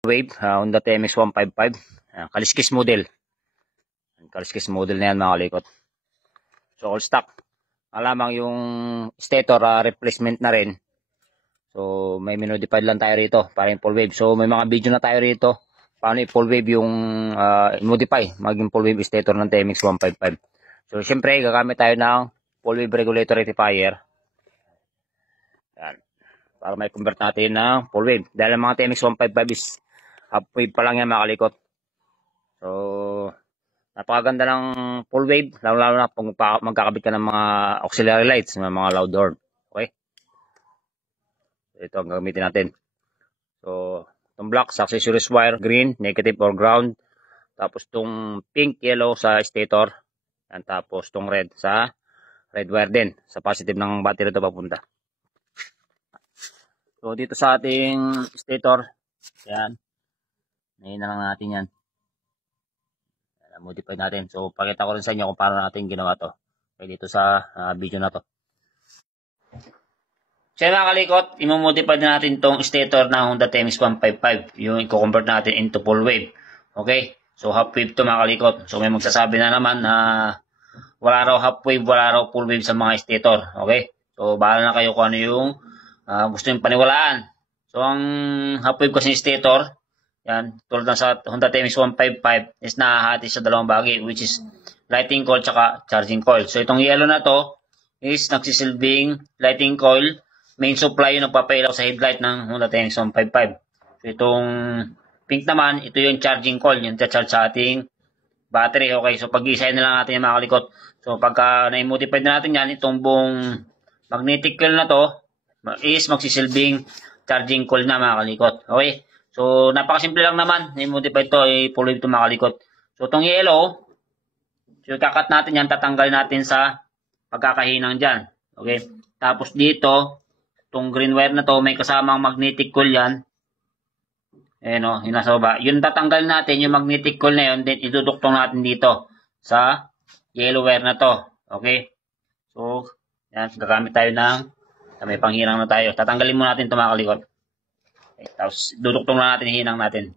Wave, Honda TMX 155, kaliskis model. Kaliskis model na yan mga kalikot. So all stock. Alamang yung stator replacement na rin. So may minodified lang tayo rito para yung full wave. So may mga video na tayo rito paano i-full wave yung modify, maging full wave stator ng TMX 155. So syempre gagamit tayo ng full wave regulator rectifier. Yan. Para may convert natin ng full wave. Dahil ang mga TMX 155 is half wave pa lang yan mga kalikot. So napakaganda ng full wave, lalo na pag magkakabit ka ng mga auxiliary lights, mga loud horn. Okay? Ito ang gagamitin natin. So, itong black sa accessories wire, green, negative or ground. Tapos itong pink, yellow sa stator. And tapos itong red sa red wire din. Sa positive ng battery ito papunta. So, dito sa ating stator, yan. Ngayon na lang natin yan. Modify natin. So, pakita ko rin sa inyo kung paano natin ginawa to. Okay, dito sa video na to. So, mga kalikot, imomodify na natin tong stator ng Honda TMX 155. Yung i-convert natin into full wave. Okay? So, half wave to mga kalikot. So, may magsasabi na naman na wala raw half wave, wala raw full wave sa mga stator. Okay? So, bahala na kayo kung ano yung gusto yung paniwalaan. So, ang half wave kasi stator, yan, tulad ng sa Honda TMX 155 is nahahati sa dalawang bagay, which is lighting coil tsaka charging coil. So itong yellow na to is nagsisilbing lighting coil, main supply yung nagpapailaw sa headlight ng Honda TMX 155. So itong pink naman, ito yung charging coil, yung charge sa ating battery. Okay, so pag-isahin na lang natin yung mga kalikot. So pagka na-modify na natin yan, itong buong magnetic coil na to is magsisilbing charging coil na mga kalikot. Okay. So, napakasimple lang naman. I-modify ito, i-full wave ito mga kalikot. So, itong yellow, so, kakat natin yan, tatanggalin natin sa pagkakahinang dyan. Okay? Tapos dito, itong green wire na to, may kasamang magnetic coil yan. Ayan o, yung nasa baba. Yun tatanggalin natin, yung magnetic coil na yun, then iduduktong natin dito sa yellow wire na to. Okay? So, yan, gagamit tayo ng, may panghinang na tayo. Tatanggalin muna natin ito mga kalikot. Tapos, duduktong na natin, hinang natin.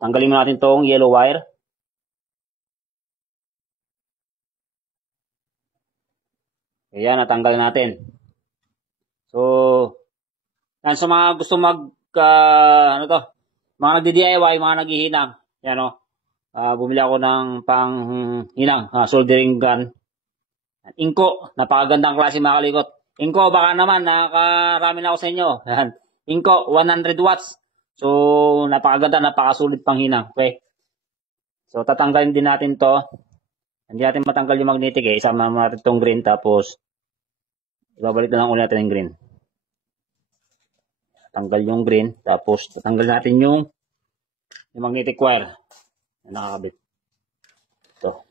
Tanggalin mo natin itong yellow wire. Ayan, natanggal natin. So, yan, sa mga gusto ano to, mga nagdi-DIY, mga naghihinang. Yan o, bumili ako ng panghinang, soldering gun. Inko, napakagandang klase mga kalikot. Inko, baka naman, nakakarami na ako sa inyo. Yan. Inko, 100 watts. So, napakaganda, napakasulit pang hinang. Okay. So, tatanggalin din natin to. Hindi natin matanggal yung magnetic eh. Isama natin itong green, tapos ibabalik na lang ulit natin yung green. Tanggal yung green, tapos tatanggal natin yung magnetic wire na nakakabit. Ito.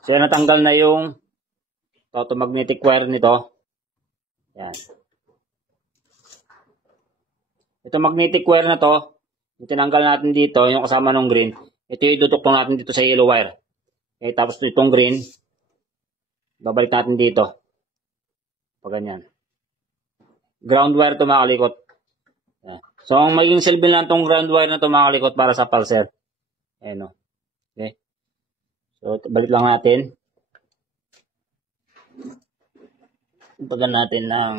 So, yan, natanggal na yung auto-magnetic wire nito. Yan. Ito magnetic wire na to, yung tinanggal natin dito, yung kasama ng green, ito yung idutuktong natin dito sa yellow wire. Okay, tapos itong green, babalik natin dito. Pag ganyan. Ground wire to mga kalikot. Yan. So, ang magiging silbi lang itong ground wire na to mga kalikot para sa pulser. Ayan o. Okay. So, balik lang natin. Ipagan natin ng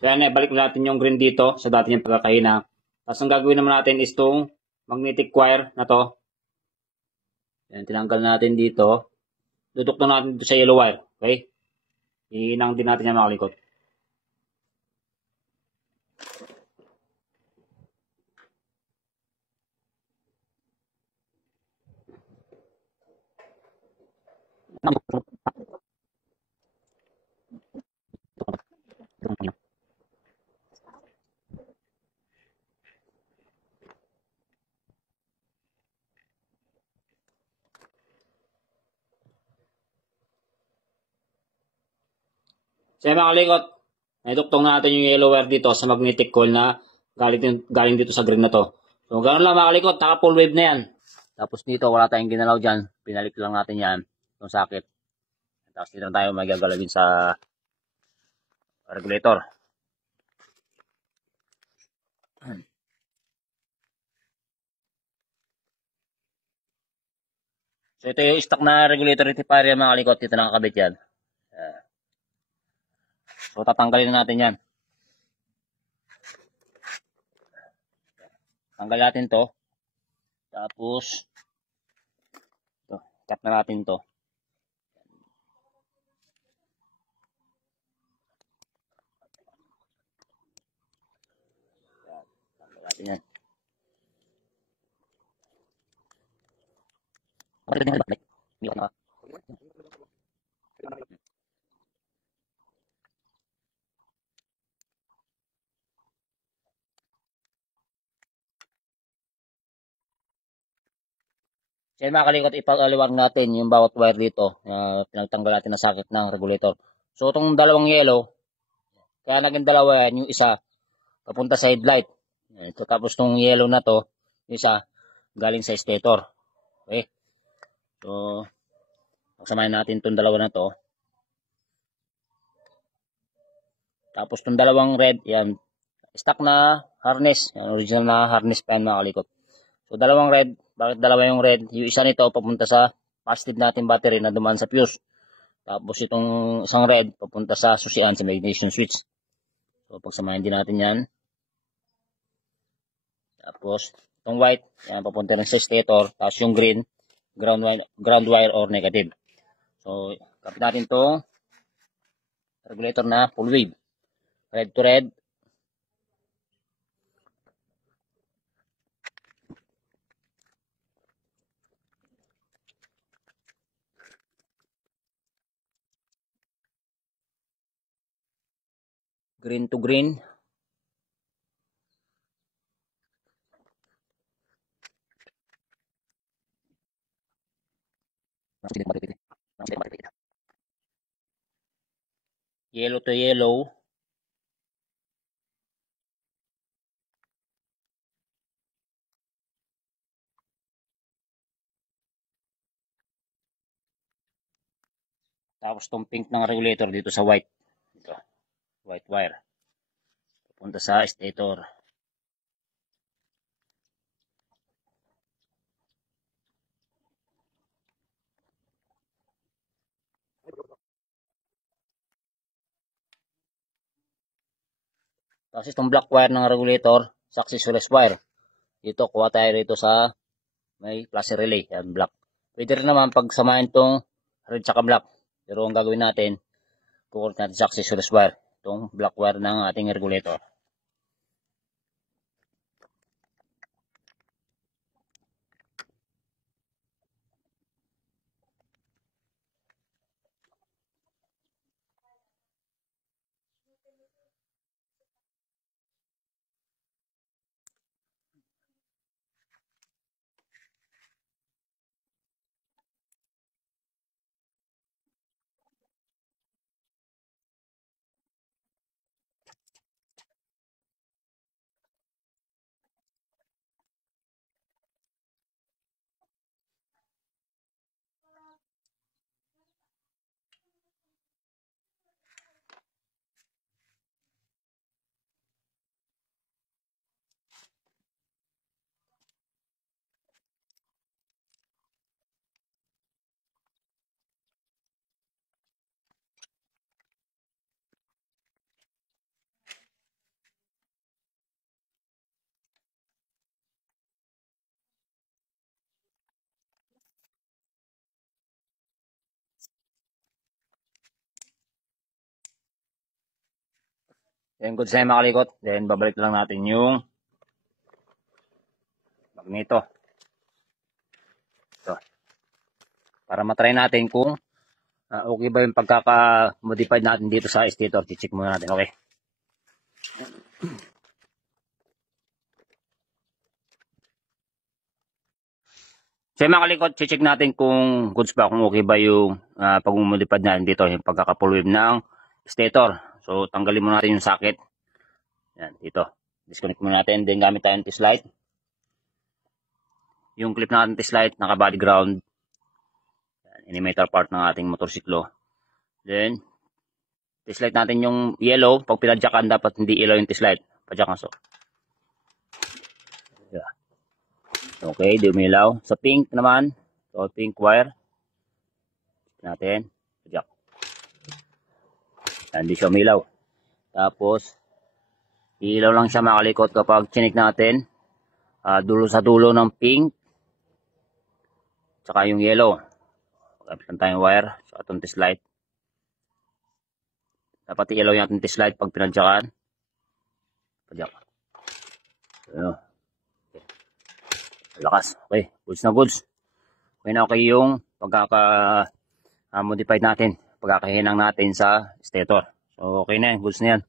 kaya balik natin yung green dito sa dati yung pagkakahina. Tapos ang gagawin naman natin is itong magnetic wire na to. Yan, tinanggal natin dito. Duduktan natin dito sa yellow wire. Okay? Ihinang din natin yung mga kalikot. So mga kalikot, naituktong natin yung yellow wire dito sa magnetic coil na galing dito sa green na to. So ganoon lang mga kalikot, naka full wave na yan. Tapos dito wala tayong ginalaw dyan, pinalik lang natin yan, yung sakit. Tapos dito tayo magagalawin sa regulator. So ito yung stock na regulator rectifier mga kalikot, dito nakakabit yan. So tatanggalin na natin yan. Tanggal natin to. Tapos ito, cut na natin to. Tanggal natin yan. So mga kalikot, ipag-aliwag natin yung bawat wire dito na pinagtanggal natin na sakit ng regulator. So itong dalawang yellow, kaya naging dalawa yan, yung isa papunta sa headlight. Ito, tapos itong yellow na to, yung isa galing sa stator. Okay. So pagsamahin natin itong dalawa na to. Tapos itong dalawang red, yan, stock na harness, yan, original na harness pa yan mga kalikot. So dalawang red, bakit dalawa yung red? Yung isa nito papunta sa positive natin battery na dumaan sa fuse. Tapos itong isang red papunta sa susian sa ignition switch. So pagsamahin din natin yan. Tapos itong white, yan papunta rin sa stator. Tapos yung green, ground wire or negative. So kapit natin itong regulator na full wave. Red to red. Green to green. Yellow to yellow. Tapos itong pink ng regulator dito sa white. Ito, white wire. Punta sa stator. Tapos itong black wire ng regulator, sa accessories wire. Dito, kuha tayo rito sa may plus relay. Yan, black. Pwede rin naman pagsamahin itong red saka black. Pero ang gagawin natin, kukulit natin sa accessories wire. Itong black wire ng ating regulator. Then, good sa'yo makalikot. Then, babalik lang natin yung magneto. Ito. para matry natin kung okay ba yung pagkaka-modified natin dito sa stator. Check muna natin, okay? So mga kalikot, check natin kung goods ba, kung okay ba yung pag-modify natin dito, yung pagkaka-full wave ng stator. So tanggalin muna natin yung socket. Yan, dito. Disconnect muna natin, then gamit tayo ng test light. Yung clip natin test light, naka-body ground. Yan, inimator part ng ating motorsiklo. Then, test light natin yung yellow. Pag pinadyakan, dapat hindi ilaw yung test light. Padyakan, so. Yeah. Okay, di umilaw. Sa pink naman, so pink wire. Natin, padyak. Hindi siya umilaw. Tapos, ilaw lang siya makalikot kapag chinik natin. Dulo sa dulo ng pink. Tsaka yung yellow. Gamit lang tayong wire. So, itong test light. Dapat i-ilaw yung ating test light pag pinadyakan. Padyak. Ano? Okay. Lakas. Okay. Goods na goods. Okay na okay yung pagkaka-modified natin. Pagkakahinang natin sa stator. So, okay na yan. Goods na yan.